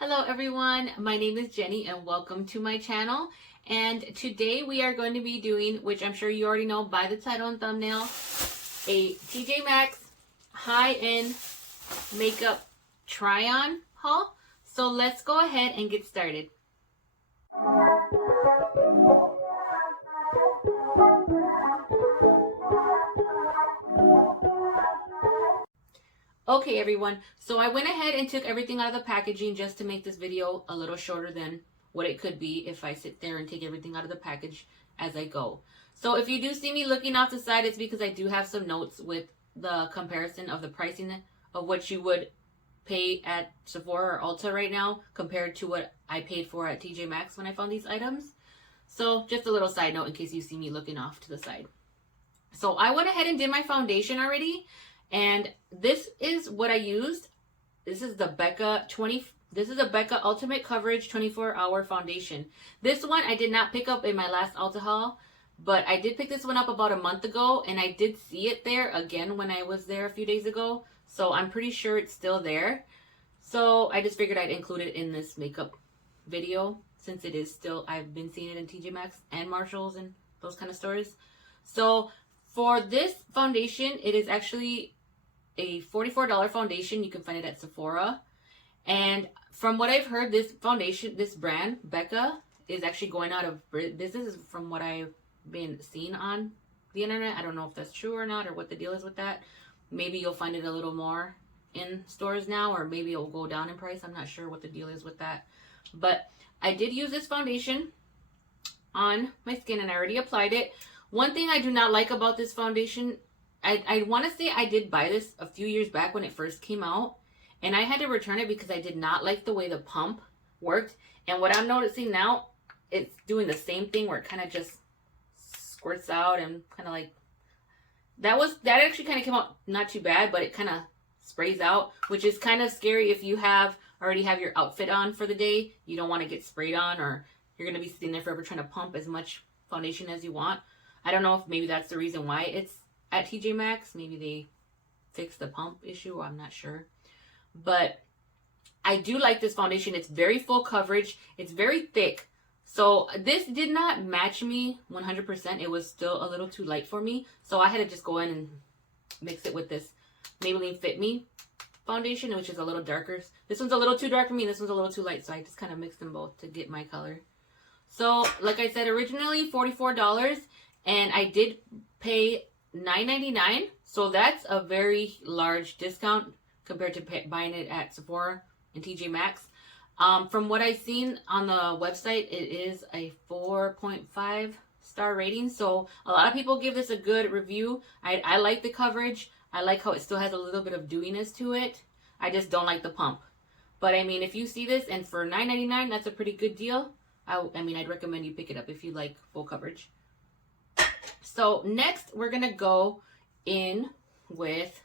Hello everyone, my name is Jenny and welcome to my channel. And today we are going to be doing, which I'm sure you already know by the title and thumbnail, a TJ Maxx high-end makeup try-on haul. So let's go ahead and get started. Okay everyone, so I went ahead and took everything out of the packaging just to make this video a little shorter than what it could be if I sit there and take everything out of the package as I go. So if you do see me looking off the side, it's because I do have some notes with the comparison of the pricing of what you would pay at Sephora or Ulta right now compared to what I paid for at TJ Maxx when I found these items. So just a little side note in case you see me looking off to the side. So I went ahead and did my foundation already. And this is what I used. This is the Becca Becca Ultimate Coverage 24-Hour Foundation. This one I did not pick up in my last Ulta haul, but I did pick this one up about a month ago, and I did see it there again when I was there a few days ago. So I'm pretty sure it's still there. So I just figured I'd include it in this makeup video since it is still, I've been seeing it in TJ Maxx and Marshalls and those kind of stores. So for this foundation, it is actually a $44 foundation. You can find it at Sephora. And from what I've heard, this foundation, this brand, Becca, is actually going out of business from what I've been seeing on the internet. I don't know if that's true or not or what the deal is with that. Maybe you'll find it a little more in stores now, or maybe it'll go down in price. I'm not sure what the deal is with that. But I did use this foundation on my skin and I already applied it. One thing I do not like about this foundation, I want to say I did buy this a few years back when it first came out, and I had to return it because I did not like the way the pump worked. And what I'm noticing now, it's doing the same thing where it kind of just squirts out and kind of like, that actually kind of came out not too bad, but it kind of sprays out, which is kind of scary if you already have your outfit on for the day. You don't want to get sprayed on, or you're going to be sitting there forever trying to pump as much foundation as you want. I don't know if maybe that's the reason why it's at TJ Maxx. Maybe they fixed the pump issue. I'm not sure. But I do like this foundation. It's very full coverage. It's very thick. So this did not match me 100%. It was still a little too light for me. So I had to just go in and mix it with this Maybelline Fit Me foundation, which is a little darker. This one's a little too dark for me. This one's a little too light. So I just kind of mixed them both to get my color. So like I said, originally $44. And I did pay $9.99, so that's a very large discount compared to buying it at Sephora and TJ Maxx. From what I've seen on the website, it is a 4.5 star rating, so a lot of people give this a good review. I like the coverage. I like how it still has a little bit of dewiness to it. I just don't like the pump. But I mean, if you see this and for $9.99, that's a pretty good deal. I mean, I'd recommend you pick it up if you like full coverage. So next we're going to go in with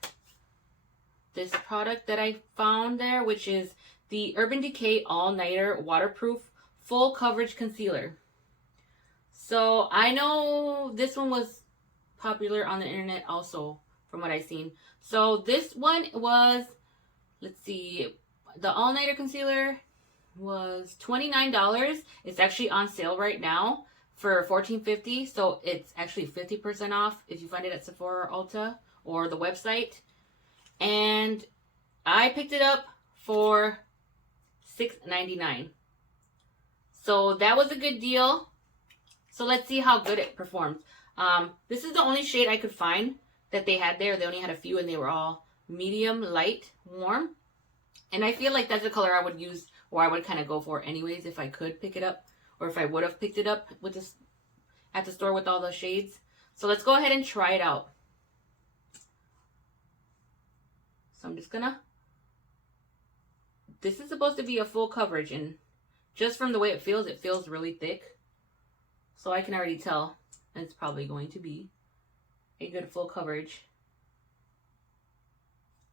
this product that I found there, which is the Urban Decay All Nighter Waterproof Full Coverage Concealer. So I know this one was popular on the internet also from what I've seen. So this one was, let's see, the All Nighter Concealer was $29. It's actually on sale right now for $14.50, so it's actually 50% off if you find it at Sephora or Ulta or the website. And I picked it up for $6.99. So that was a good deal. So let's see how good it performs. This is the only shade I could find that they had there. They only had a few and they were all medium, light, warm. And I feel like that's the color I would use, or I would kind of go for anyways if I could pick it up. Or if I would have picked it up with this at the store with all the shades. So let's go ahead and try it out. So I'm just gonna, this is supposed to be a full coverage, and just from the way it feels really thick. So I can already tell it's probably going to be a good full coverage.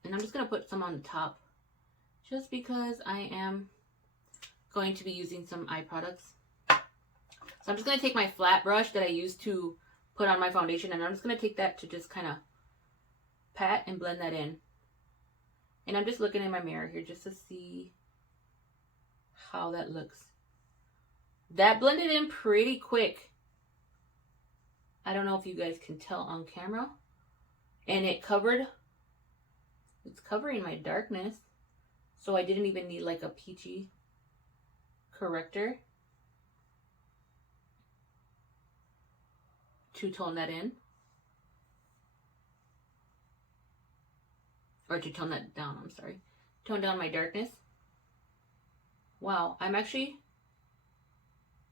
And I'm just gonna put some on the top just because I am going to be using some eye products. So I'm just going to take my flat brush that I used to put on my foundation, and I'm just going to take that to just kind of pat and blend that in. And I'm just looking in my mirror here just to see how that looks. That blended in pretty quick. I don't know if you guys can tell on camera. And it's covering my darkness. So I didn't even need like a peachy corrector to tone that in. Or to tone that down, I'm sorry. Tone down my darkness. Wow, I'm actually,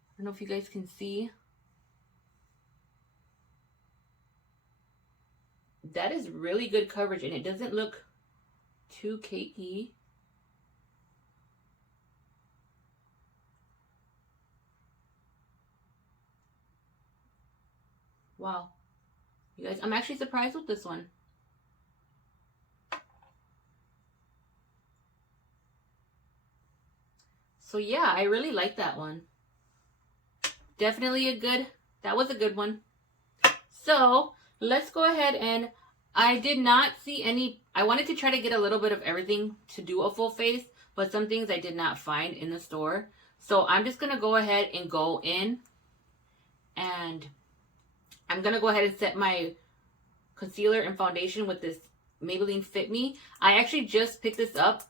I don't know if you guys can see. That is really good coverage, and it doesn't look too cakey. Wow. You guys, I'm actually surprised with this one. So yeah, I really like that one. Definitely that was a good one. So let's go ahead, and I did not see any, I wanted to try to get a little bit of everything to do a full face, but some things I did not find in the store. So I'm just going to go ahead and go in, and I'm going to go ahead and set my concealer and foundation with this Maybelline Fit Me. I actually just picked this up.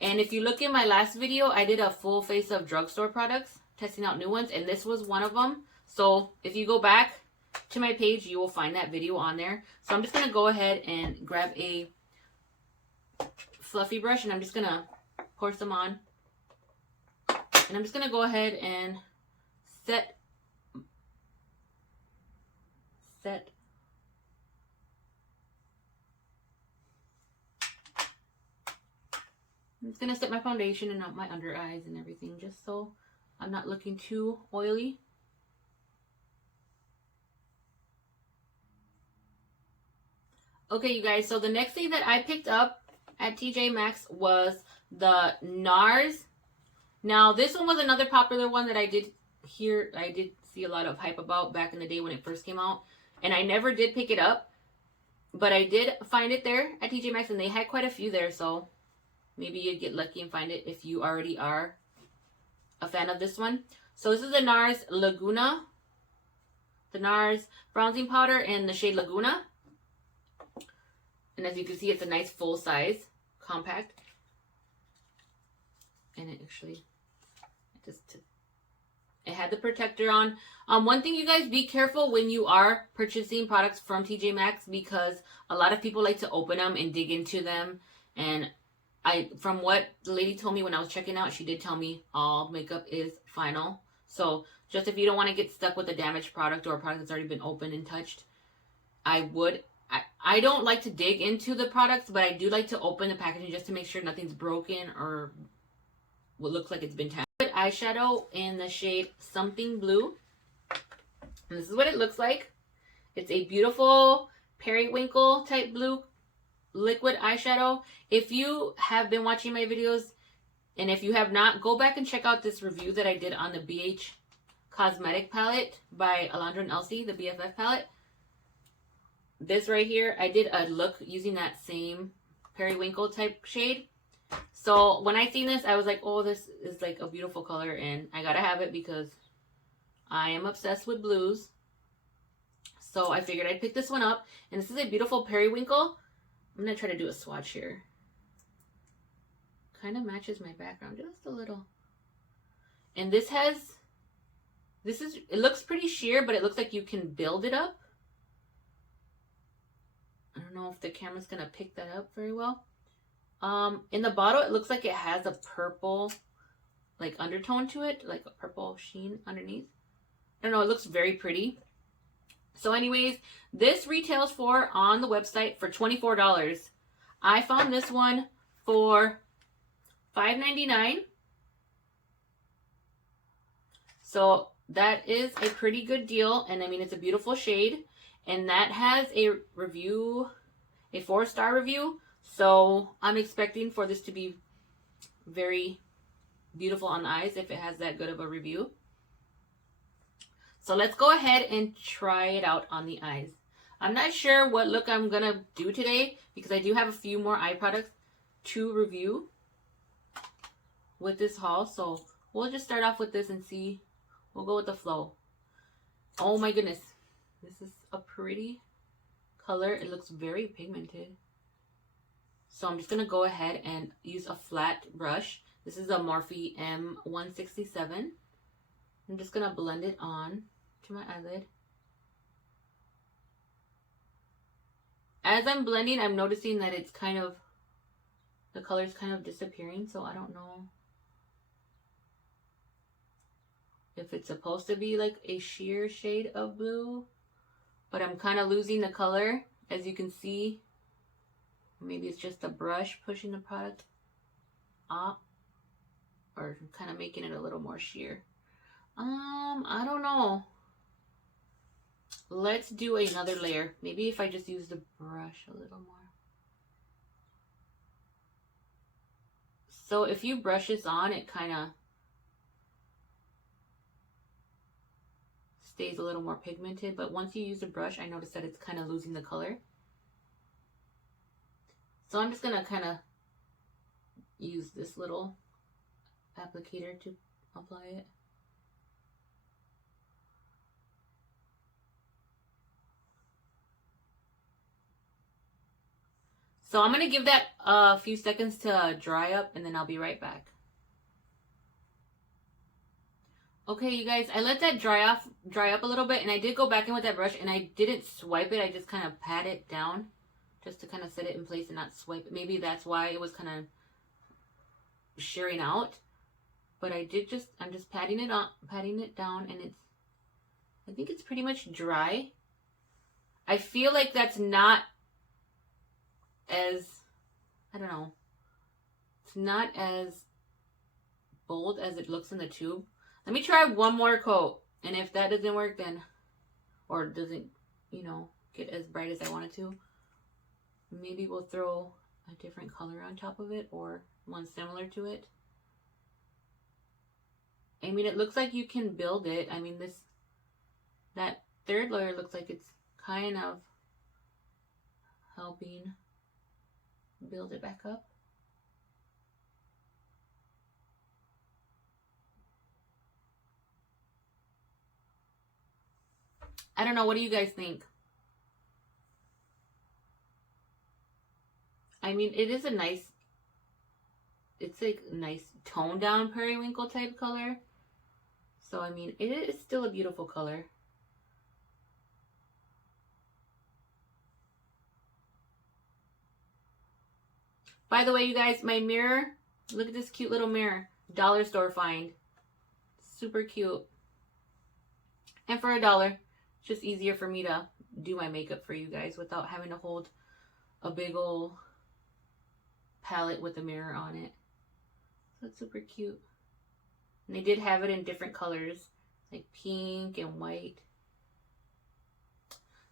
And if you look in my last video, I did a full face of drugstore products, testing out new ones, and this was one of them. So if you go back to my page, you will find that video on there. So I'm just going to go ahead and grab a fluffy brush, and I'm just going to pour some on. And I'm just going to go ahead and set I'm just going to set my foundation and not my under eyes and everything, just so I'm not looking too oily. Okay, you guys, so the next thing that I picked up at TJ Maxx was the NARS. Now, this one was another popular one that I did see a lot of hype about back in the day when it first came out. And I never did pick it up, but I did find it there at TJ Maxx, and they had quite a few there, so maybe you'd get lucky and find it if you already are a fan of this one. So this is the NARS Laguna. The NARS bronzing powder in the shade Laguna. And as you can see, it's a nice full size, compact. And it actually, it had the protector on. One thing, you guys, be careful when you are purchasing products from TJ Maxx, because a lot of people like to open them and dig into them. And from what the lady told me when I was checking out, she did tell me all makeup is final. So just if you don't want to get stuck with a damaged product or a product that's already been opened and touched, I don't like to dig into the products, but I do like to open the packaging just to make sure nothing's broken or what looks like it's been tapped. Eyeshadow in the shade Something Blue. And this is what it looks like. It's a beautiful periwinkle type blue liquid eyeshadow. If you have been watching my videos, and if you have not, go back and check out this review that I did on the BH Cosmetic palette by Alondra and Elsie, the BFF palette. This right here, I did a look using that same periwinkle type shade. So when I seen this, I was like, oh, this is like a beautiful color, and I gotta have it because I am obsessed with blues. So I figured I'd pick this one up, and this is a beautiful periwinkle. I'm gonna try to do a swatch here. Kind of matches my background just a little. And it looks pretty sheer, but it looks like you can build it up. I don't know if the camera's gonna pick that up very well. In the bottle, it looks like it has a purple like undertone to it, like a purple sheen underneath. I don't know, it looks very pretty. So anyways, this retails for on the website for $24. I found this one for $5.99. So that is a pretty good deal, and I mean, it's a beautiful shade. And that has a review, a 4-star review. So I'm expecting for this to be very beautiful on the eyes if it has that good of a review. So let's go ahead and try it out on the eyes. I'm not sure what look I'm going to do today because I do have a few more eye products to review with this haul. So We'll just start off with this and see. We'll go with the flow. Oh my goodness. This is a pretty color. It looks very pigmented. So I'm just going to go ahead and use a flat brush. This is a Morphe M167. I'm just going to blend it on to my eyelid. As I'm blending, I'm noticing that it's kind of, the color's kind of disappearing, so I don't know if it's supposed to be like a sheer shade of blue, but I'm kind of losing the color, as you can see. Maybe it's just a brush pushing the product up, or kind of making it a little more sheer. I don't know. Let's do another layer. Maybe if I just use the brush a little more. So if you brush this on, it kind of stays a little more pigmented, but once you use the brush, I notice that it's kind of losing the color. So I'm just gonna kind of use this little applicator to apply it. So I'm gonna give that a few seconds to dry up, and then I'll be right back. Okay, you guys, I let that dry up a little bit, and I did go back in with that brush, and I didn't swipe it. I just kind of pat it down just to kind of set it in place and not swipe it. Maybe that's why it was kind of shearing out. But I'm just patting it down, and I think it's pretty much dry. I feel like that's not as, I don't know, it's not as bold as it looks in the tube. Let me try one more coat, and if that doesn't work, then, or doesn't, you know, get as bright as I want it to, maybe we'll throw a different color on top of it, or one similar to it. I mean, it looks like you can build it. I mean, that third layer looks like it's kind of helping build it back up. I don't know, what do you guys think? I mean, it is a nice, it's like a nice toned down periwinkle type color. So, I mean, it is still a beautiful color. By the way, you guys, my mirror, look at this cute little mirror. Dollar store find. Super cute. And for $1, it's just easier for me to do my makeup for you guys without having to hold a big old palette with a mirror on it. So it's super cute. And they did have it in different colors, like pink and white.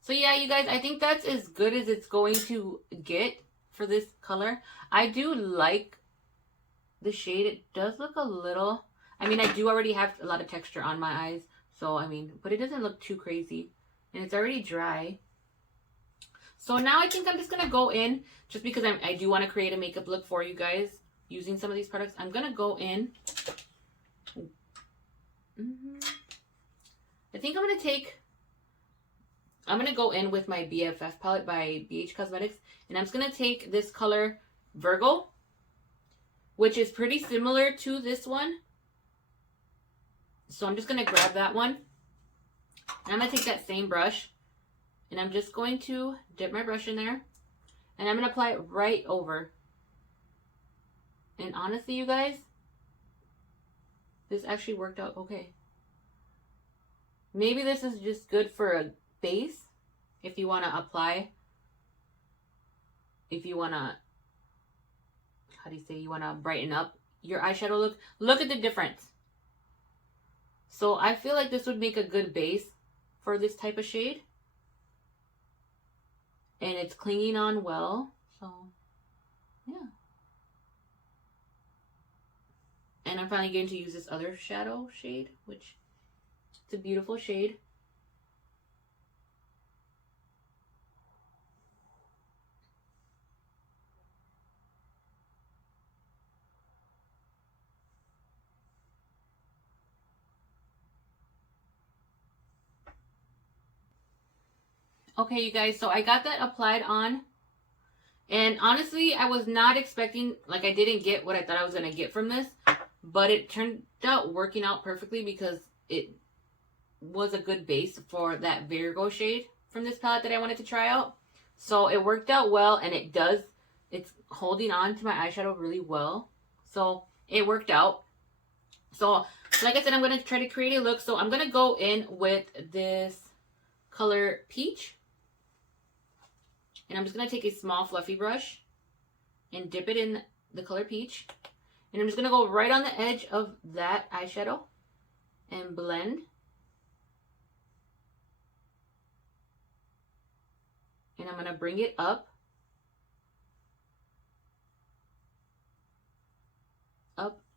So yeah, you guys, I think that's as good as it's going to get for this color. I do like the shade. It does look a little, I mean, I do already have a lot of texture on my eyes. So, I mean, but it doesn't look too crazy. And it's already dry. So now I think I'm just going to go in, just because I do want to create a makeup look for you guys using some of these products. I'm going to go in. I think I'm going to go in with my BFF palette by BH Cosmetics. And I'm just going to take this color Virgo, which is pretty similar to this one. So I'm just going to grab that one. And I'm going to take that same brush. And I'm just going to dip my brush in there. And I'm going to apply it right over. And honestly, you guys, this actually worked out okay. Maybe this is just good for a base. If you want to apply. If you want to, how do you say, you want to brighten up your eyeshadow look. Look at the difference. So I feel like this would make a good base for this type of shade. And it's clinging on well. So, yeah. And I'm finally going to use this other shadow shade, which it's a beautiful shade. Okay, you guys, so I got that applied on. And honestly, I was not expecting, like I didn't get what I thought I was going to get from this. But it turned out working out perfectly because it was a good base for that Virgo shade from this palette that I wanted to try out. So it worked out well, and it's holding on to my eyeshadow really well. So it worked out. So like I said, I'm going to try to create a look. So I'm going to go in with this color Peach. And I'm just going to take a small fluffy brush and dip it in the color Peach. And I'm just going to go right on the edge of that eyeshadow and blend. And I'm going to bring it up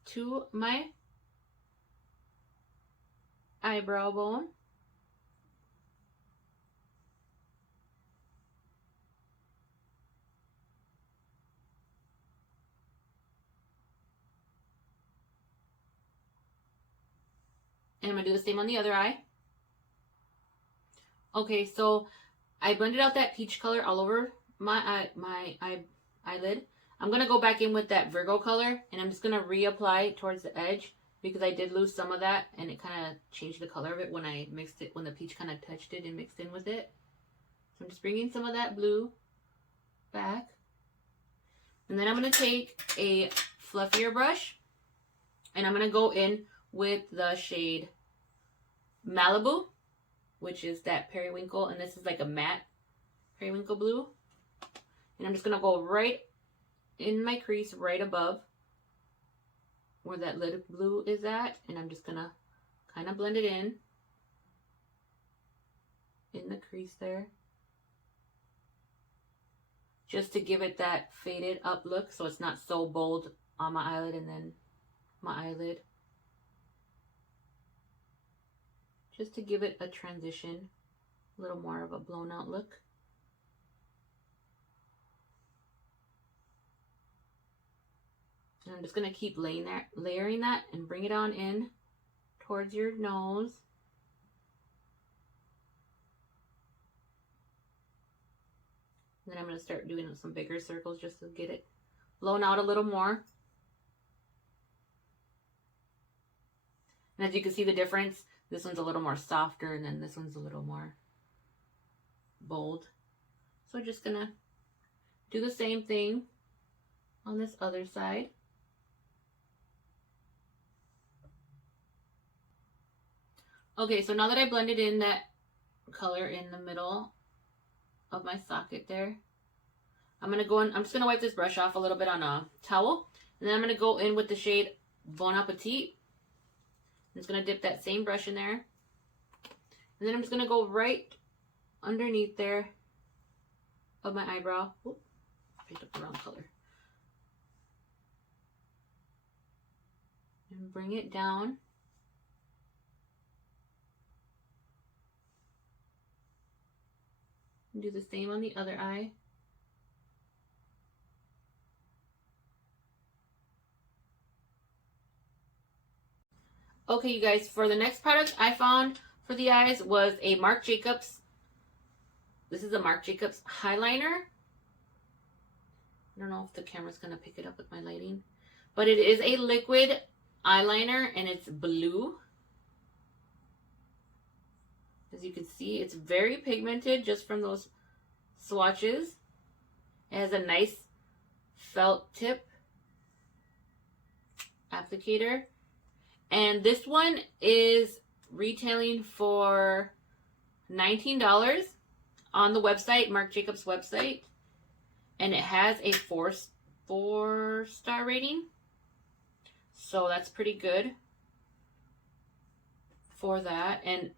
to my eyebrow bone. And I'm going to do the same on the other eye. Okay, so I blended out that peach color all over my eyelid. I'm going to go back in with that Virgo color, and I'm just going to reapply towards the edge because I did lose some of that, and it kind of changed the color of it when I mixed it, when the peach kind of touched it and mixed in with it. So I'm just bringing some of that blue back. And then I'm going to take a fluffier brush, and I'm going to go in with the shade Malibu, which is that periwinkle, and this is like a matte periwinkle blue. And I'm just going to go right in my crease right above where that lid blue is at, and I'm just going to kind of blend it in the crease there, just to give it that faded up look so it's not so bold on my eyelid and then my eyelid. Just to give it a transition, a little more of a blown out look. And I'm just going to keep layering that and bring it on in towards your nose. And then I'm going to start doing some bigger circles just to get it blown out a little more. And as you can see the difference, this one's a little more softer, and then this one's a little more bold. So just going to do the same thing on this other side. Okay, so now that I blended in that color in the middle of my socket there, I'm going to go in, I'm just going to wipe this brush off a little bit on a towel, and then I'm going to go in with the shade Bon Appetit. I'm just going to dip that same brush in there, and then I'm just going to go right underneath there of my eyebrow. Oop, I picked up the wrong color. And bring it down. And do the same on the other eye. Okay, you guys, for the next product I found for the eyes was a Marc Jacobs. This is a Marc Jacobs highliner. I don't know if the camera's going to pick it up with my lighting, but it is a liquid eyeliner, and it's blue. As you can see, it's very pigmented just from those swatches. It has a nice felt tip applicator. And this one is retailing for $19 on the website, Marc Jacobs website. And it has a 4-star rating. So that's pretty good for that. And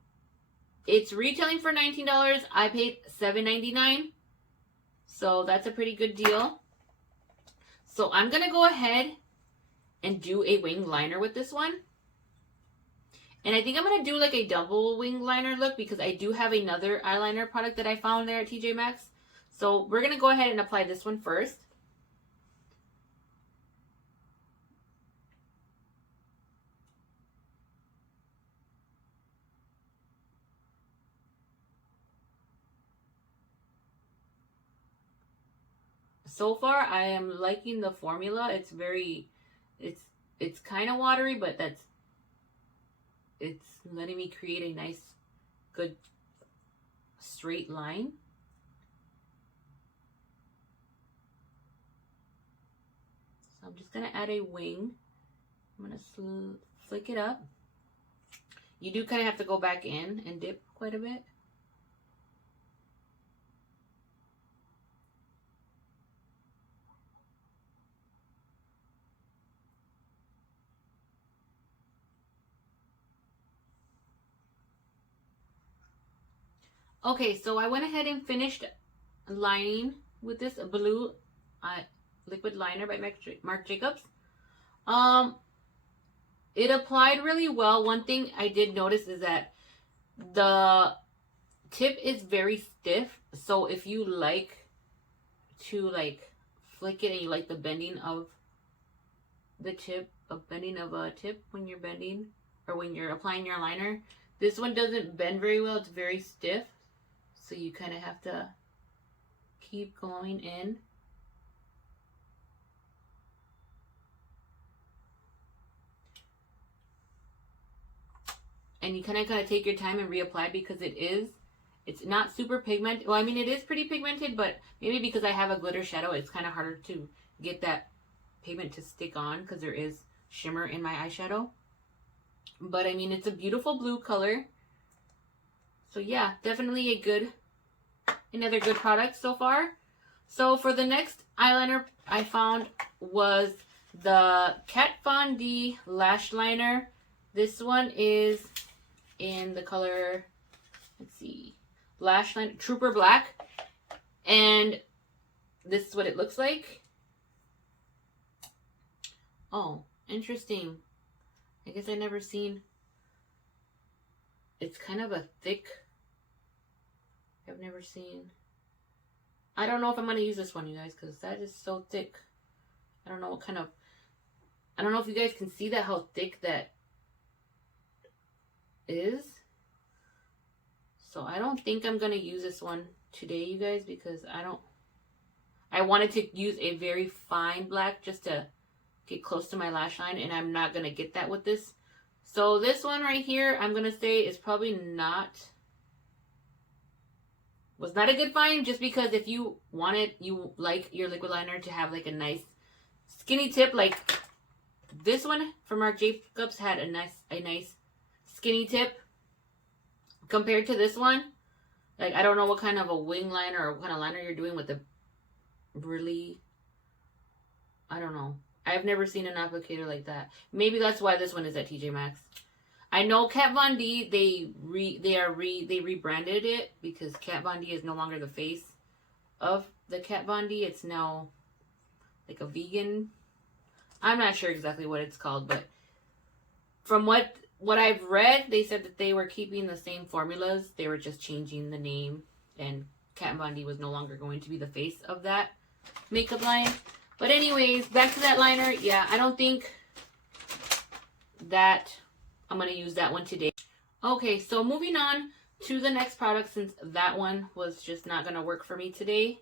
it's retailing for $19. I paid $7.99. So that's a pretty good deal. So I'm going to go ahead and do a wing liner with this one. And I think I'm going to do like a double wing liner look because I do have another eyeliner product that I found there at TJ Maxx. So we're going to go ahead and apply this one first. so far I am liking the formula. It's very, it's kind of watery, but it's letting me create a nice, good, straight line. So I'm just going to add a wing. I'm going to flick it up. You do kind of have to go back in and dip quite a bit. Okay, so I went ahead and finished lining with this blue liquid liner by Marc Jacobs. It applied really well. One thing I did notice is that the tip is very stiff. So if you like to flick it and you like the bending of the tip, bending of a tip when you're bending or when you're applying your liner, this one doesn't bend very well. It's very stiff. So you kind of have to keep going in. And you kind of gotta take your time and reapply because it's not super pigmented. Well, I mean, it is pretty pigmented, but maybe because I have a glitter shadow, it's kind of harder to get that pigment to stick on because there is shimmer in my eyeshadow. But I mean, it's a beautiful blue color. So yeah, definitely another good product so far. So for the next eyeliner I found was the Kat Von D Lash Liner. This one is in the color, let's see, Lash Liner Trooper Black. And this is what it looks like. Oh, interesting. I guess I never seen. It's kind of a thick. I've never seen. I don't know if I'm going to use this one, you guys, because that is so thick. I don't know what kind of. I don't know if you guys can see that, how thick that is. So I don't think I'm going to use this one today, you guys, because I wanted to use a very fine black just to get close to my lash line, and I'm not going to get that with this. So this one right here, I'm going to say is probably was not a good find, just because if you like your liquid liner to have like a nice skinny tip, like this one from Marc Jacobs had a nice skinny tip compared to this one. Like, I don't know what kind of a wing liner or what kind of liner you're doing with the really, I don't know. I've never seen an applicator like that. Maybe that's why this one is at TJ Maxx. I know Kat Von D, they rebranded it because Kat Von D is no longer the face of the Kat Von D. It's now like a vegan. I'm not sure exactly what it's called, but from what I've read, they said that they were keeping the same formulas. They were just changing the name, and Kat Von D was no longer going to be the face of that makeup line. But anyways, back to that liner. Yeah, I don't think that I'm going to use that one today. Okay, so moving on to the next product, since that one was just not going to work for me today.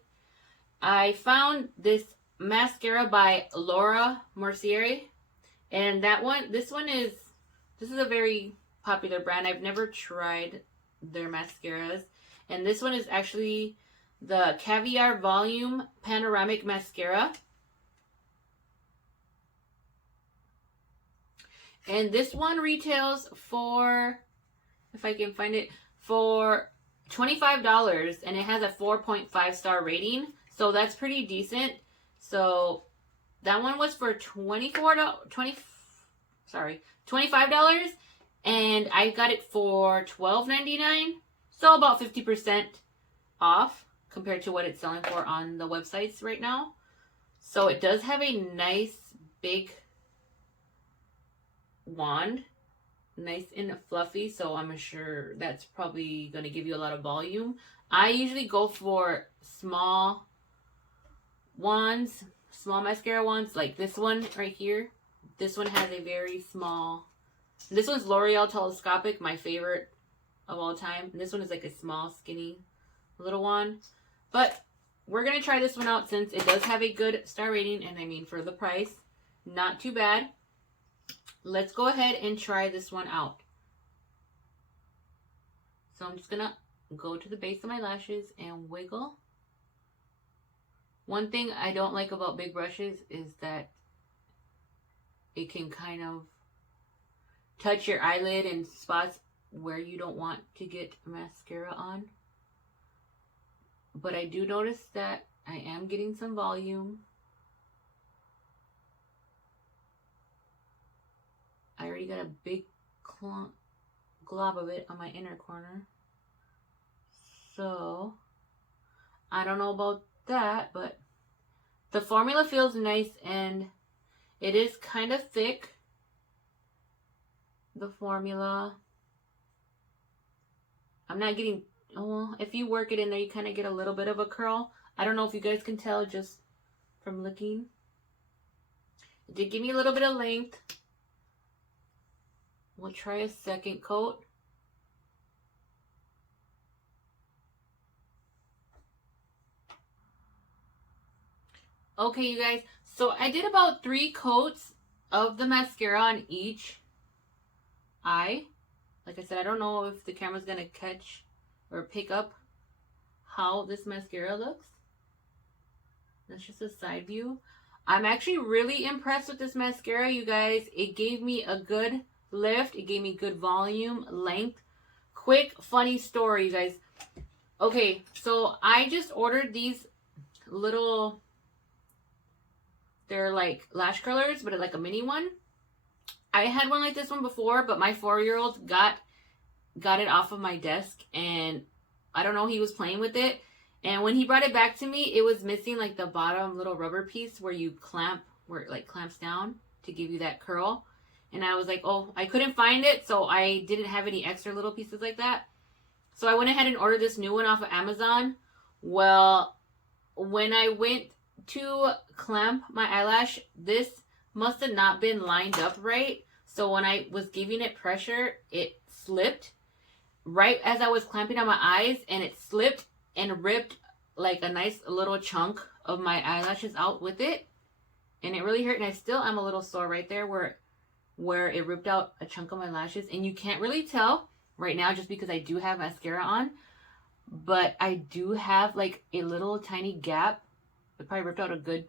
I found this mascara by Laura Mercier. And this is a very popular brand. I've never tried their mascaras. And this one is actually the Caviar Volume Panoramic Mascara. And this one retails for, if I can find it, for $25. And it has a 4.5 star rating. So that's pretty decent. So that one was for $25. And I got it for $12.99. So about 50% off compared to what it's selling for on the websites right now. So it does have a nice big wand, nice and fluffy, so I'm sure that's probably going to give you a lot of volume. I usually go for small wands, small mascara wands, like this one right here. This one has a very small, this one's L'Oreal Telescopic, my favorite of all time. And this one is like a small, skinny little one. But we're going to try this one out since it does have a good star rating. And I mean, for the price, not too bad. Let's go ahead and try this one out. So I'm just going to go to the base of my lashes and wiggle. One thing I don't like about big brushes is that it can kind of touch your eyelid in spots where you don't want to get mascara on. But I do notice that I am getting some volume. I already got a big glob of it on my inner corner. So, I don't know about that, but the formula feels nice and it is kind of thick. The formula. I'm not getting, oh, if you work it in there, you kind of get a little bit of a curl. I don't know if you guys can tell just from looking. It did give me a little bit of length. We'll try a second coat. Okay, you guys, so I did about 3 coats of the mascara on each eye. Like I said, I don't know if the camera's gonna catch or pick up how this mascara looks. That's just a side view. I'm actually really impressed with this mascara, you guys. It gave me a good lift. It gave me good volume, length. Quick, funny story, you guys. Okay, so I just ordered these little, they're like lash curlers, but like a mini one. I had one like this one before, but my 4-year-old got it off of my desk, and I don't know, he was playing with it. And when he brought it back to me, it was missing like the bottom little rubber piece where you clamp, where it like clamps down to give you that curl. And I was like, oh, I couldn't find it, so I didn't have any extra little pieces like that. So I went ahead and ordered this new one off of Amazon. Well, when I went to clamp my eyelash, this must have not been lined up right. So when I was giving it pressure, it slipped right as I was clamping on my eyes, and it slipped and ripped like a nice little chunk of my eyelashes out with it. And it really hurt, and I still am a little sore right there where it ripped out a chunk of my lashes. And you can't really tell right now just because I do have mascara on, but I do have like a little tiny gap. It probably ripped out a good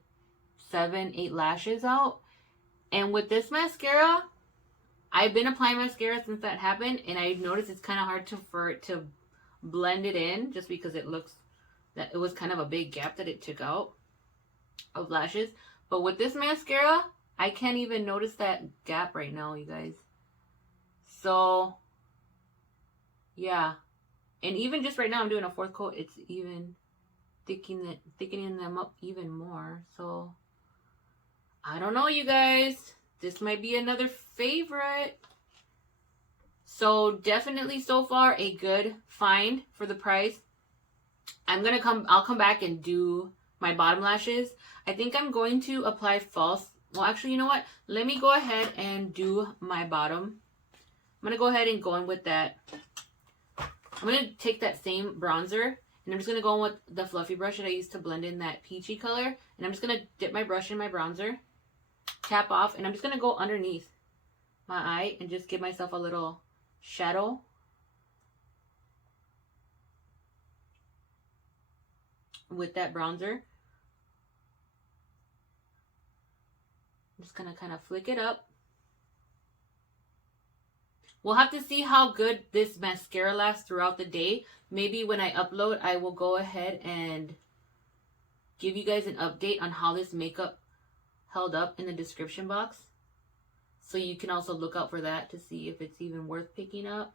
7-8 lashes out. And with this mascara, I've been applying mascara since that happened, and I noticed it's kind of hard for it to blend it in, just because it looks that it was kind of a big gap that it took out of lashes. But with this mascara, I can't even notice that gap right now, you guys. So yeah, and even just right now, I'm doing a 4th coat. It's even thickening them up even more. So I don't know, you guys. This might be another favorite. So definitely so far a good find for the price. I'll come back and do my bottom lashes. I think I'm going to apply false. Well, actually, you know what? Let me go ahead and do my bottom. I'm going to go ahead and go in with that. I'm going to take that same bronzer, and I'm just going to go in with the fluffy brush that I used to blend in that peachy color. And I'm just going to dip my brush in my bronzer, tap off, and I'm just going to go underneath my eye and just give myself a little shadow. With that bronzer. I'm just going to kind of flick it up. We'll have to see how good this mascara lasts throughout the day. Maybe when I upload, I will go ahead and give you guys an update on how this makeup held up in the description box. So you can also look out for that to see if it's even worth picking up.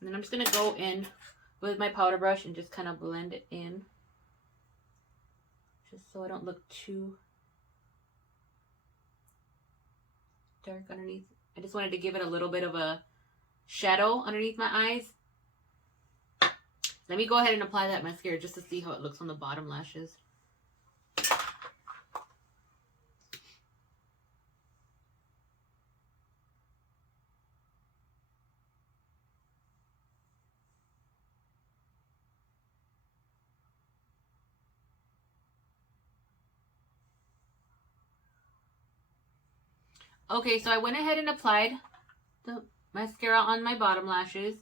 And then I'm just going to go in with my powder brush and just kind of blend it in. Just so I don't look too dark underneath. I just wanted to give it a little bit of a shadow underneath my eyes. Let me go ahead and apply that mascara just to see how it looks on the bottom lashes. Okay, so I went ahead and applied the mascara on my bottom lashes,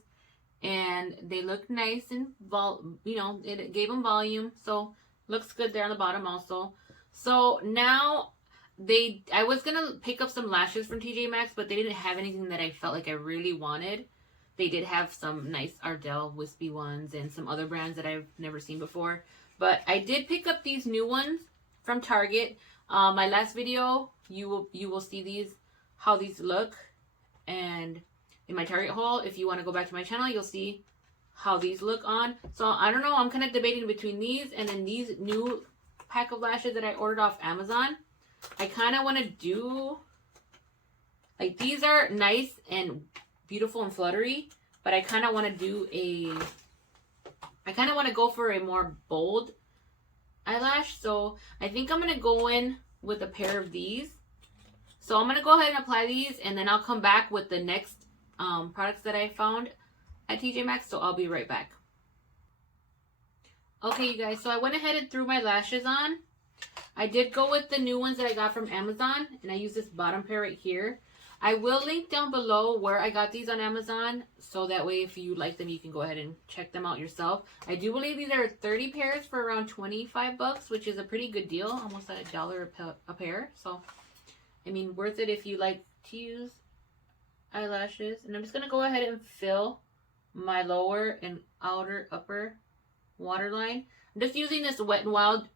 and they look nice and it gave them volume, so looks good there on the bottom also. So now I was gonna pick up some lashes from TJ Maxx, but they didn't have anything that I felt like I really wanted. They did have some nice Ardell wispy ones and some other brands that I've never seen before, but I did pick up these new ones from Target. My last video, you will see these, how these look, and in my Target haul, if you want to go back to my channel, you'll see how these look on. So I don't know, I'm kind of debating between these and then these new pack of lashes that I ordered off Amazon. I kind of want to do, like, these are nice and beautiful and fluttery, but I kind of want to do I kind of want to go for a more bold eyelash. So I think I'm going to go in with a pair of these. So I'm going to go ahead and apply these, and then I'll come back with the next products that I found at TJ Maxx. So I'll be right back. Okay, you guys, so I went ahead and threw my lashes on. I did go with the new ones that I got from Amazon, and I use this bottom pair right here. I will link down below where I got these on Amazon, so that way if you like them, you can go ahead and check them out yourself. I do believe these are 30 pairs for around 25 bucks, which is a pretty good deal, almost at $1 a pair. So, I mean, worth it if you like to use eyelashes. And I'm just going to go ahead and fill my lower and upper waterline. I'm just using this Wet n Wild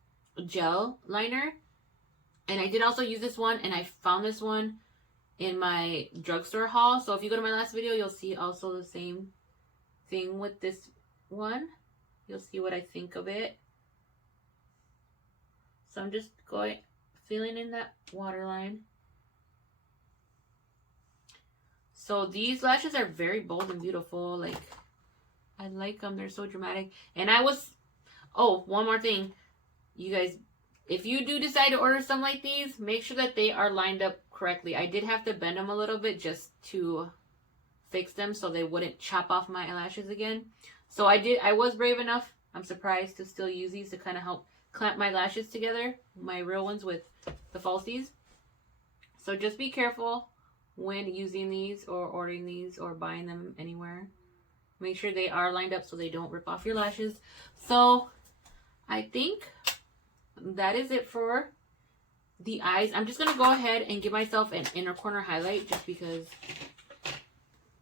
gel liner, and I did also use this one, and I found this one in my drugstore haul. So if you go to my last video, you'll see also the same thing with this one. You'll see what I think of it. So I'm just filling in that waterline. So these lashes are very bold and beautiful. Like, I like them. They're so dramatic. And oh, one more thing. You guys, if you do decide to order some like these, make sure that they are lined up correctly. I did have to bend them a little bit just to fix them so they wouldn't chop off my eyelashes again. So I was brave enough, I'm surprised, to still use these to kind of help clamp my lashes together, my real ones with the falsies. So just be careful when using these or ordering these or buying them anywhere. Make sure they are lined up so they don't rip off your lashes. So I think that is it for the eyes. I'm just going to go ahead and give myself an inner corner highlight just because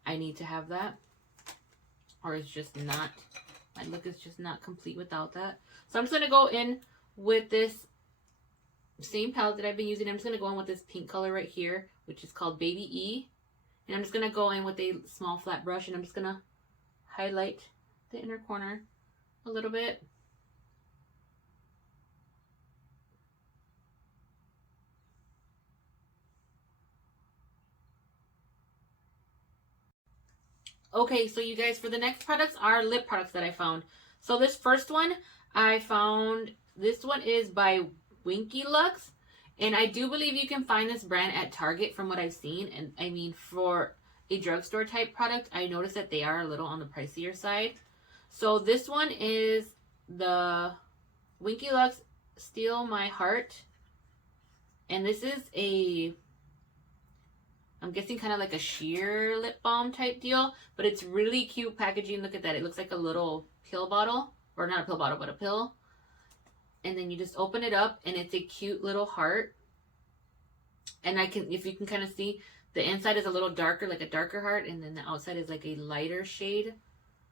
I need to have that. Or it's just not, my look is just not complete without that. So I'm just going to go in with this same palette that I've been using. I'm just going to go in with this pink color right here, which is called Baby E. And I'm just going to go in with a small flat brush, and I'm just going to highlight the inner corner a little bit. Okay, so you guys, for the next products are lip products that I found. So this first one, I found, this one is by Winky Lux. And I do believe you can find this brand at Target from what I've seen. And I mean, for a drugstore type product, I noticed that they are a little on the pricier side. So this one is the Winky Lux Steal My Heart. And this is I'm guessing kind of like a sheer lip balm type deal, but it's really cute packaging. Look at that. It looks like a little pill bottle, or not a pill bottle, but a pill. And then you just open it up, and it's a cute little heart. And if you can kind of see, the inside is a little darker, like a darker heart, and then the outside is like a lighter shade,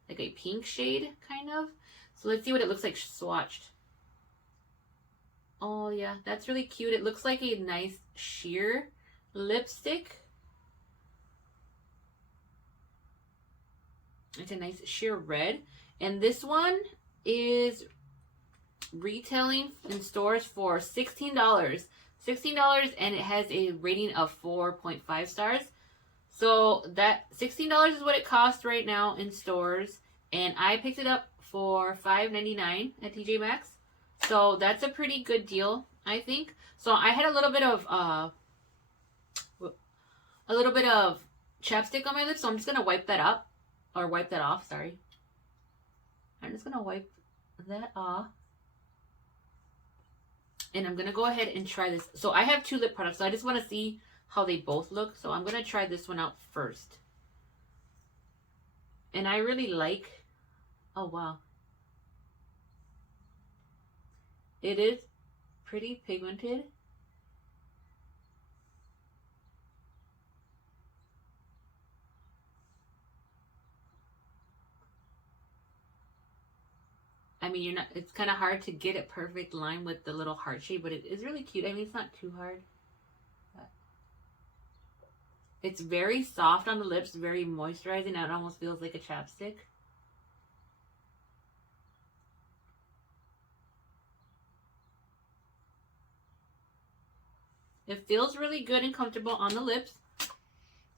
like a pink shade, kind of. So let's see what it looks like swatched. Oh yeah, that's really cute. It looks like a nice sheer lipstick. It's a nice sheer red. And this one is retailing in stores for $16. $16, and it has a rating of 4.5 stars. So that $16 is what it costs right now in stores. And I picked it up for $5.99 at TJ Maxx. So that's a pretty good deal, I think. So I had a little bit of chapstick on my lips, so I'm just gonna wipe that up. Or wipe that off, sorry. I'm just going to wipe that off. And I'm going to go ahead and try this. So I have two lip products. So I just want to see how they both look. So I'm going to try this one out first. And I really like, oh wow. It is pretty pigmented. I mean, you're not, it's kind of hard to get a perfect line with the little heart shape, but it is really cute. I mean, it's not too hard. It's very soft on the lips, very moisturizing. It almost feels like a chapstick. It feels really good and comfortable on the lips.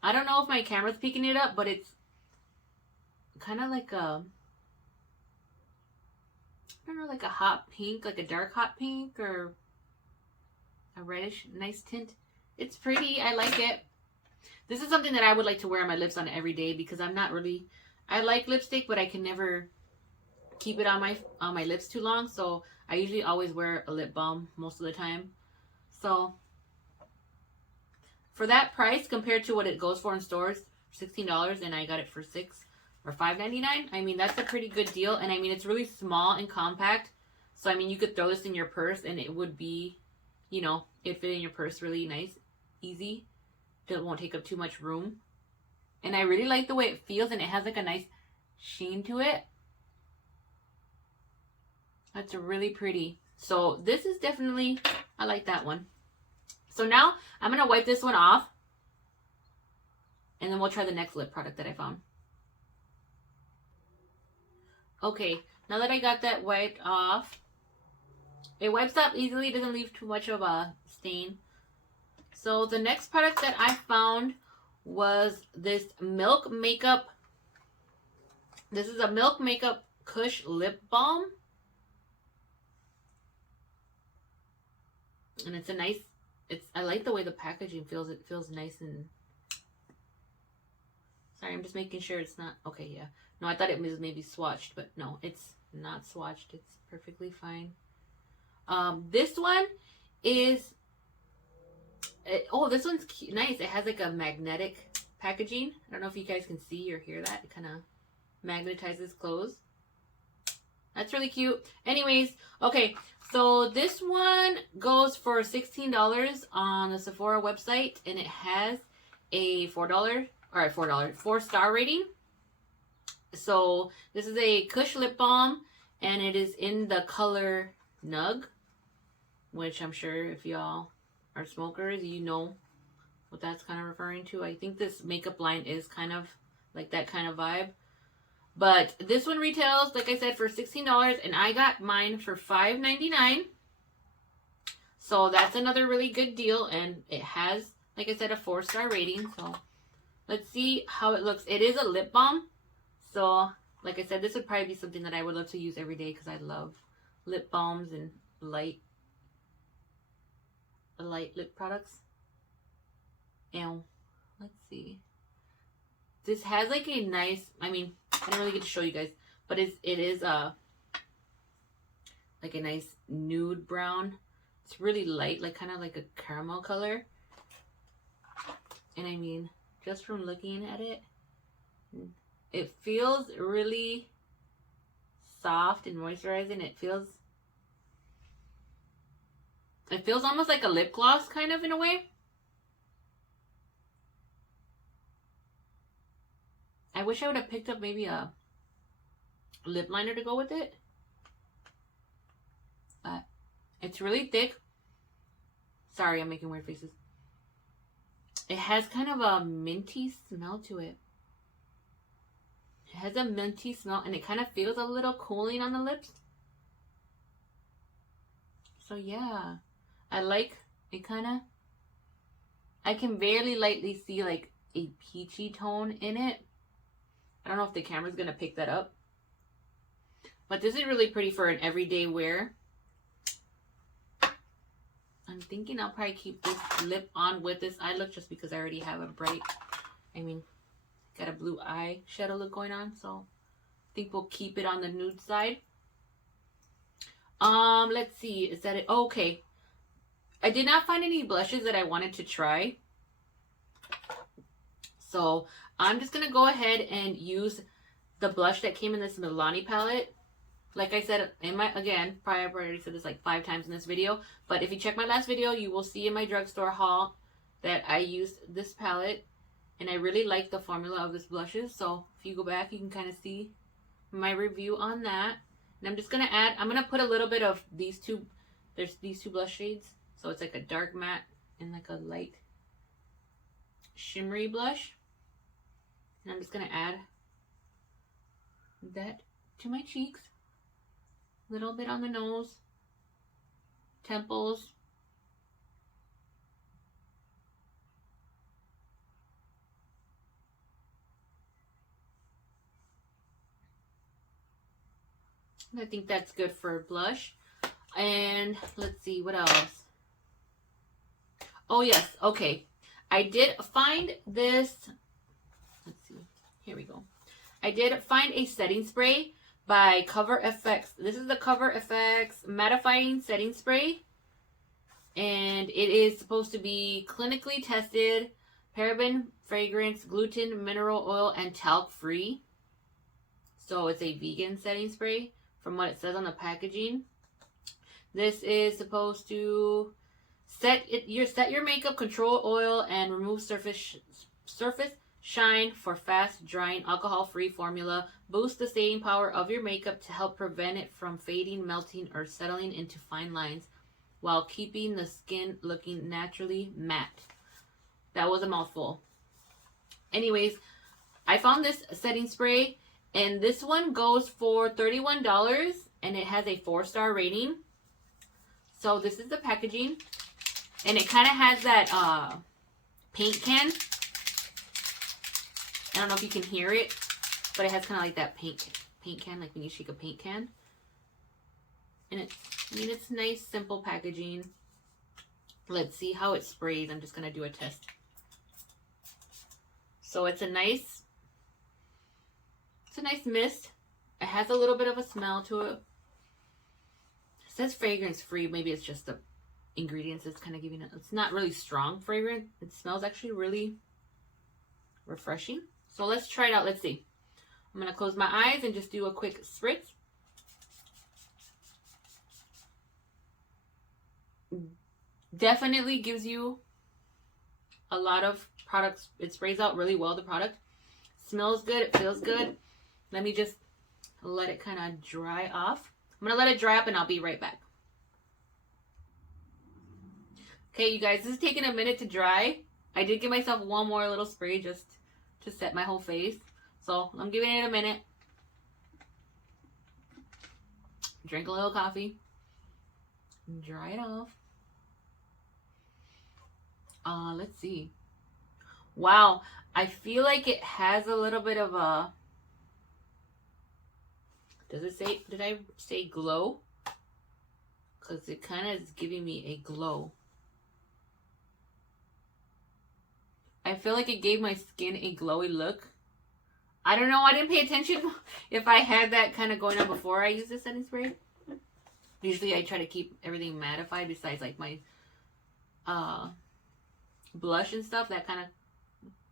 I don't know if my camera's picking it up, but it's kind of like a, I don't know, like a hot pink, like a dark hot pink or a reddish, nice tint. It's pretty. I like it. This is something that I would like to wear on my lips on every day because I'm not really, I like lipstick, but I can never keep it on my lips too long. So I usually always wear a lip balm most of the time. So for that price compared to what it goes for in stores, $16, and I got it for $6 or $5.99. I mean, that's a pretty good deal. And I mean, it's really small and compact. So I mean, you could throw this in your purse and it would be, you know, it'd fit in your purse really nice, easy. It won't take up too much room. And I really like the way it feels, and it has like a nice sheen to it. That's really pretty. So this is definitely, I like that one. So now I'm going to wipe this one off, and then we'll try the next lip product that I found. Okay, now that I got that wiped off, it wipes up easily. It doesn't leave too much of a stain. So the next product that I found was this Milk Makeup. This is a Milk Makeup Kush Lip Balm. And it's a nice, I like the way the packaging feels. It feels nice and, sorry, I'm just making sure it's not, okay, yeah. No, I thought it was maybe swatched, but no, it's not swatched. It's perfectly fine. This one is, oh, this one's cute, nice. It has like a magnetic packaging. I don't know if you guys can see or hear that. It kind of magnetizes clothes. That's really cute. Anyways, okay, so this one goes for $16 on the Sephora website, and it has a $4-star rating. So this is a Kush lip balm, and it is in the color Nug, which I'm sure if y'all are smokers, you know what that's kind of referring to. I think this makeup line is kind of like that kind of vibe. But this one retails, like I said, for $16, and I got mine for $5.99. So that's another really good deal, and it has, like I said, a 4-star rating. So let's see how it looks. It is a lip balm. So, like I said, this would probably be something that I would love to use every day because I love lip balms and light lip products. And let's see. This has like a nice, I mean, I didn't really get to show you guys, but it is like a nice nude brown. It's really light, like kind of like a caramel color. And I mean, just from looking at it, it feels really soft and moisturizing. It feels almost like a lip gloss kind of in a way. I wish I would have picked up maybe a lip liner to go with it. But it's really thick. Sorry, I'm making weird faces. It has kind of a minty smell to it. It has a minty smell, and it kind of feels a little cooling on the lips. So yeah, I like it kind of. I can barely lightly see like a peachy tone in it. I don't know if the camera's going to pick that up. But this is really pretty for an everyday wear. I'm thinking I'll probably keep this lip on with this eye look just because I already have a bright, I mean, got a blue eye shadow look going on. So I think we'll keep it on the nude side. Let's see. Is that it? Oh, okay. I did not find any blushes that I wanted to try. So I'm just going to go ahead and use the blush that came in this Milani palette. Like I said, again, I've already said this like 5 times in this video, but if you check my last video, you will see in my drugstore haul that I used this palette, and I really like the formula of this blushes. So if you go back, you can kind of see my review on that. And I'm just going to I'm going to put a little bit of these two, there's these 2 blush shades. So it's like a dark matte and like a light shimmery blush. And I'm just going to add that to my cheeks. Little bit on the nose, temples, I think that's good for blush. And let's see what else. Oh yes, okay. I did find this. Let's see. Here we go. I did find a setting spray by Cover FX. This is the Cover FX mattifying setting spray, and it is supposed to be clinically tested, paraben, fragrance, gluten, mineral oil, and talc free. So it's a vegan setting spray from what it says on the packaging. This is supposed to set your makeup, control oil, and remove surface shine for fast drying alcohol-free formula. Boost the staying power of your makeup to help prevent it from fading, melting, or settling into fine lines while keeping the skin looking naturally matte. That was a mouthful. Anyways, I found this setting spray, and this one goes for $31, and it has a 4-star rating. So this is the packaging, and it kind of has that paint can. I don't know if you can hear it, but it has kind of like that paint can, like when you shake a paint can. And it's nice, simple packaging. Let's see how it sprays. I'm just going to do a test. So it's a nice mist. It has a little bit of a smell to it. It says fragrance free. Maybe it's just the ingredients it's kind of giving it. It's not really strong fragrance. It smells actually really refreshing. So let's try it out. Let's see. I'm going to close my eyes and just do a quick spritz. Definitely gives you a lot of products. It sprays out really well, the product. Smells good. It feels good. Let me just let it kind of dry off. I'm going to let it dry up and I'll be right back. Okay, you guys, this is taking a minute to dry. I did give myself one more little spray just to set my whole face. So I'm giving it a minute. Drink a little coffee. Dry it off. Let's see. Wow, I feel like it has a little bit of a, did I say glow? Because it kind of is giving me a glow. I feel like it gave my skin a glowy look. I don't know. I didn't pay attention if I had that kind of going on before I used the setting spray. Usually I try to keep everything mattified besides like my blush and stuff. That kind of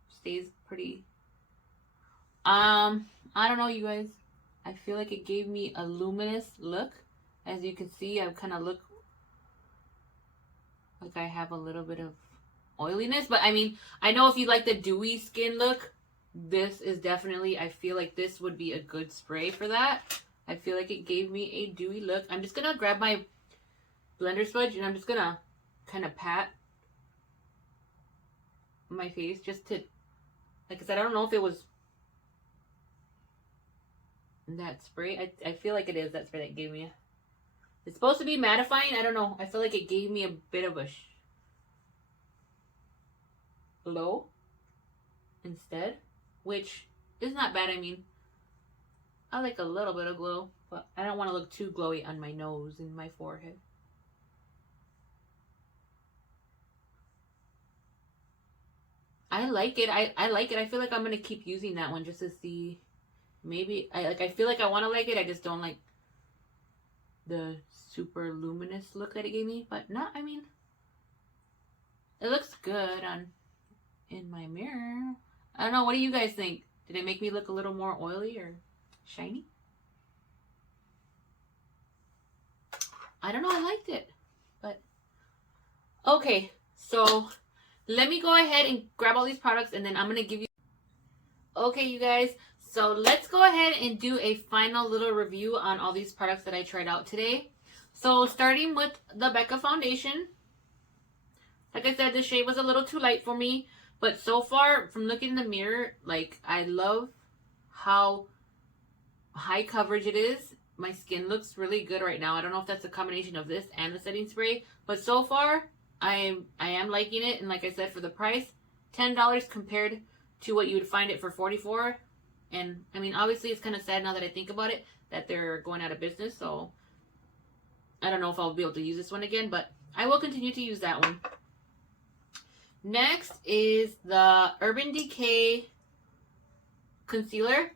stays pretty. I don't know, you guys. I feel like it gave me a luminous look. As you can see, I kind of look like I have a little bit of oiliness, but I mean, I know if you like the dewy skin look, this is definitely, I feel like this would be a good spray for that. I feel like it gave me a dewy look. I'm just gonna grab my blender sponge and I'm just gonna kind of pat my face just to, like I said, I don't know if it was that spray. I feel like it is that spray that gave me. It's supposed to be mattifying. I don't know. I feel like it gave me a bit of a glow instead, which is not bad. I mean, I like a little bit of glow, but I don't want to look too glowy on my nose and my forehead. I like it. I like it. I feel like I'm gonna keep using that one just to see. Maybe I feel like I want to like it. I just don't like the super luminous look that it gave me. But not. I mean, it looks good in my mirror. I don't know. What do you guys think? Did it make me look a little more oily or shiny? I don't know. I liked it. But okay. So let me go ahead and grab all these products and then I'm going to give you... Okay, you guys. So let's go ahead and do a final little review on all these products that I tried out today. So starting with the Becca foundation. Like I said, the shade was a little too light for me. But so far, from looking in the mirror, like, I love how high coverage it is. My skin looks really good right now. I don't know if that's a combination of this and the setting spray. But so far, I am liking it. And like I said, for the price, $10 compared to what you would find it for $44. And, I mean, obviously, it's kind of sad now that I think about it, that they're going out of business. So, I don't know if I'll be able to use this one again. But I will continue to use that one. Next is the Urban Decay concealer.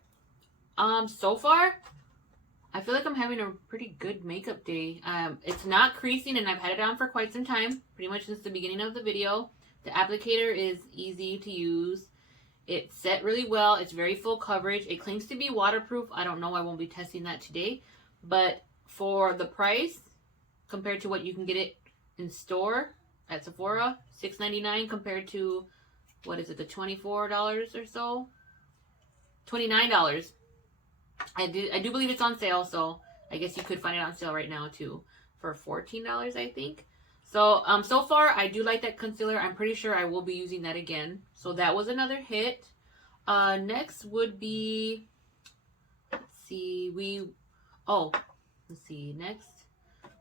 So far, I feel like I'm having a pretty good makeup day. It's not creasing and I've had it on for quite some time, pretty much since the beginning of the video. The applicator is easy to use. It's set really well. It's very full coverage. It claims to be waterproof. I don't know. I won't be testing that today. But for the price, compared to what you can get it in store at Sephora, $6.99 compared to, what is it, the $24 or so? $29. I do believe it's on sale, so I guess you could find it on sale right now too for $14, I think. So, so far, I do like that concealer. I'm pretty sure I will be using that again. So that was another hit. Next would be, let's see, next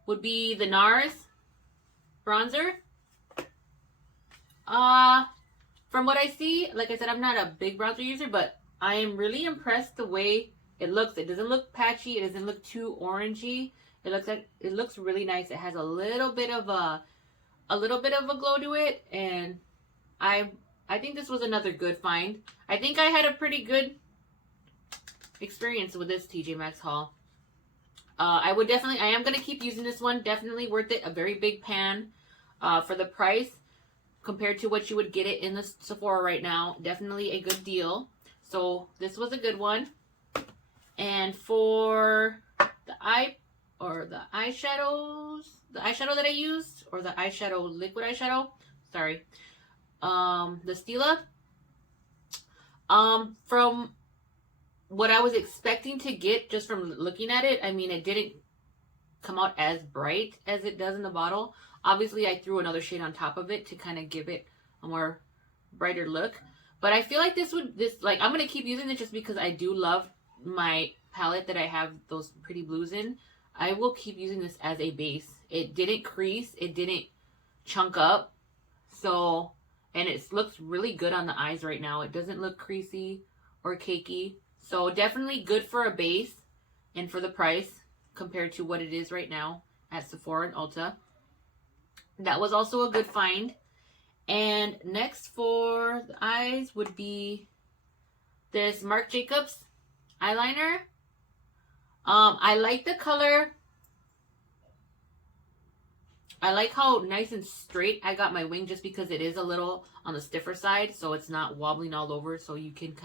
would be the NARS bronzer. From what I see, like I said, I'm not a big bronzer user, but I am really impressed the way it looks. It doesn't look patchy. It doesn't look too orangey. It looks really nice. It has a little bit of a glow to it, and I think this was another good find. I think I had a pretty good experience with this TJ Maxx haul. I am gonna keep using this one. Definitely worth it. A very big pan for the price compared to what you would get it in the Sephora right now. Definitely a good deal. So this was a good one. And for the eyeshadow that I used, or the liquid eyeshadow, sorry, the Stila, from what I was expecting to get just from looking at it, I mean, it didn't come out as bright as it does in the bottle. Obviously, I threw another shade on top of it to kind of give it a more brighter look. But I feel like I'm going to keep using it just because I do love my palette that I have those pretty blues in. I will keep using this as a base. It didn't crease. It didn't chunk up. So, and it looks really good on the eyes right now. It doesn't look creasy or cakey. So definitely good for a base and for the price compared to what it is right now at Sephora and Ulta. That was also a good find. And next for the eyes would be this Marc Jacobs eyeliner. I like the color. I like how nice and straight I got my wing, just because it is a little on the stiffer side, so it's not wobbling all over. So you can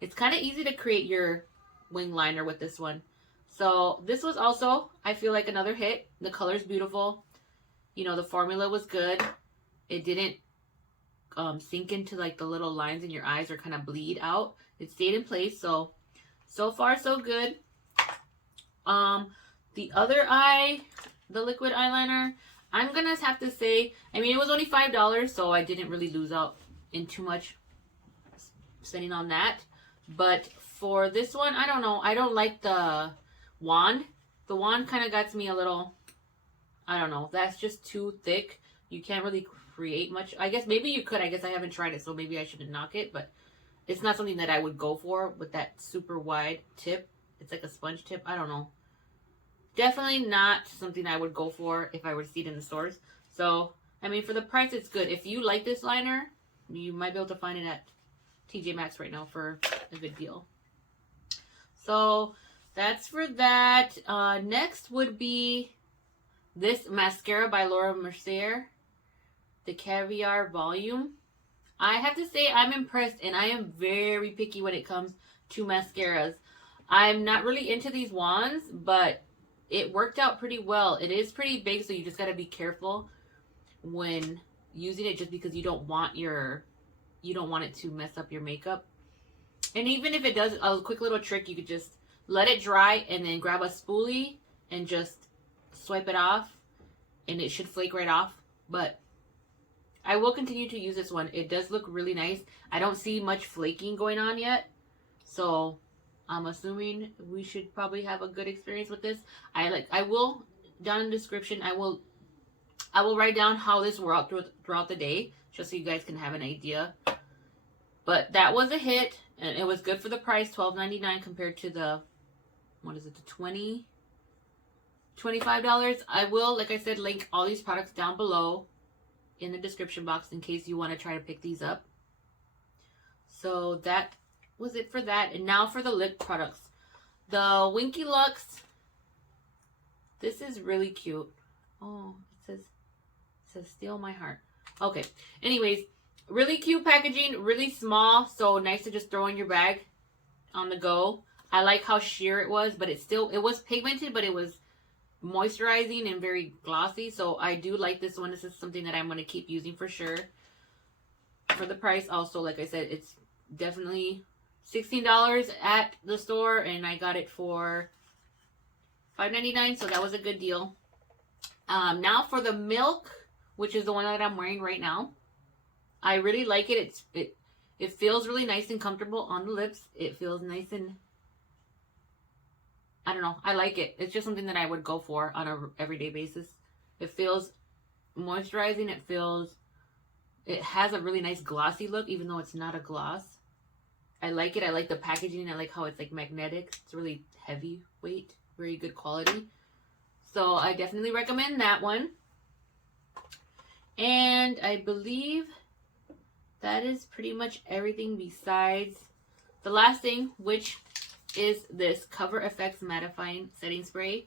it's kind of easy to create your wing liner with this one. So this was also, I feel like, another hit. The color's beautiful. You know, the formula was good. It didn't sink into like the little lines in your eyes or kind of bleed out. It stayed in place. So far so good. The other eye, the liquid eyeliner, I'm gonna have to say, I mean, it was only $5, so I didn't really lose out in too much spending on that. But for this one, I don't know. I don't like the wand. The wand kind of got me a little, I don't know. That's just too thick. You can't really create much. I guess maybe you could. I guess I haven't tried it, so maybe I shouldn't knock it. But it's not something that I would go for with that super wide tip. It's like a sponge tip. I don't know. Definitely not something I would go for if I were to see it in the stores. So, I mean, for the price, it's good. If you like this liner, you might be able to find it at TJ Maxx right now for a good deal. So, that's for that. Next would be this mascara by Laura Mercier, the Caviar Volume. I have to say I'm impressed, and I am very picky when it comes to mascaras. I'm not really into these wands, but it worked out pretty well. It is pretty big, so you just got to be careful when using it, just because you don't want it to mess up your makeup. And even if it does, a quick little trick, you could just let it dry and then grab a spoolie and just swipe it off, and it should flake right off. But I will continue to use this one. It does look really nice. I don't see much flaking going on yet, so I'm assuming we should probably have a good experience with this. I will, down in the description, I will write down how this worked throughout the day, just so you guys can have an idea. But that was a hit, and it was good for the price, $12.99 compared to the, what is it, the $25. I will, like I said, link all these products down below in the description box in case you want to try to pick these up. So that was it for that. And now for the lip products. The Winky Lux. This is really cute. Oh, it says steal my heart. Okay. Anyways, really cute packaging, really small, so nice to just throw in your bag on the go. I like how sheer it was, but it was pigmented, but it was moisturizing and very glossy, so I do like this one. This is something that I'm going to keep using for sure. For the price also, like I said, it's definitely $16 at the store, and I got it for $5.99, so that was a good deal. Now for the Milk, which is the one that I'm wearing right now. I really like it. It feels really nice and comfortable on the lips. It feels nice and, I don't know, I like it. It's just something that I would go for on a everyday basis. It feels moisturizing. It has a really nice glossy look, even though it's not a gloss. I like it. I like the packaging. I like how it's like magnetic. It's really heavyweight, very good quality. So I definitely recommend that one. And I believe that is pretty much everything besides the last thing, which is this Cover FX Mattifying Setting Spray.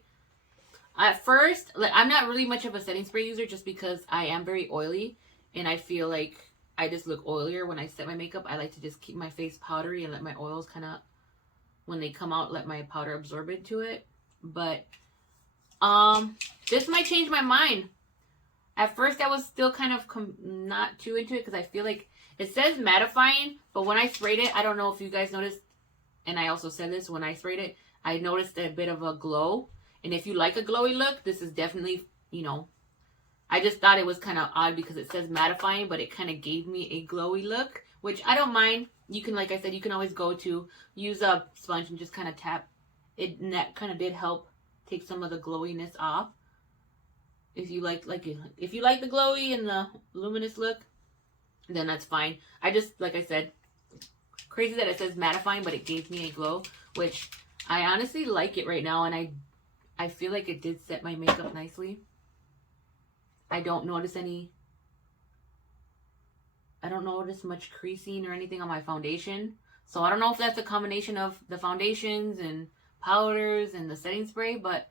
At first, I'm not really much of a setting spray user, just because I am very oily, and I feel like I just look oilier when I set my makeup. I like to just keep my face powdery and let my oils kind of, when they come out, let my powder absorb into it. But this might change my mind. At first, I was still kind of not too into it, because I feel like it says mattifying, but when I sprayed it, I don't know if you guys noticed, and I also said this, when I sprayed it, I noticed a bit of a glow. And if you like a glowy look, this is definitely, I just thought it was kind of odd because it says mattifying, but it kind of gave me a glowy look, which I don't mind. You can, like I said, you can always use a sponge and just kind of tap it, and that kind of did help take some of the glowiness off. If you like the glowy and the luminous look, then that's fine. I just, like I said, crazy that it says mattifying, but it gave me a glow, which I honestly like it right now, and I feel like it did set my makeup nicely. I don't notice much creasing or anything on my foundation. So I don't know if that's a combination of the foundations and powders and the setting spray, but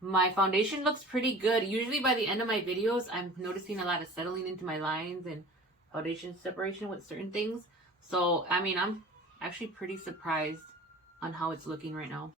my foundation looks pretty good. Usually by the end of my videos, I'm noticing a lot of settling into my lines and foundation separation with certain things. So, I mean, I'm actually pretty surprised on how it's looking right now.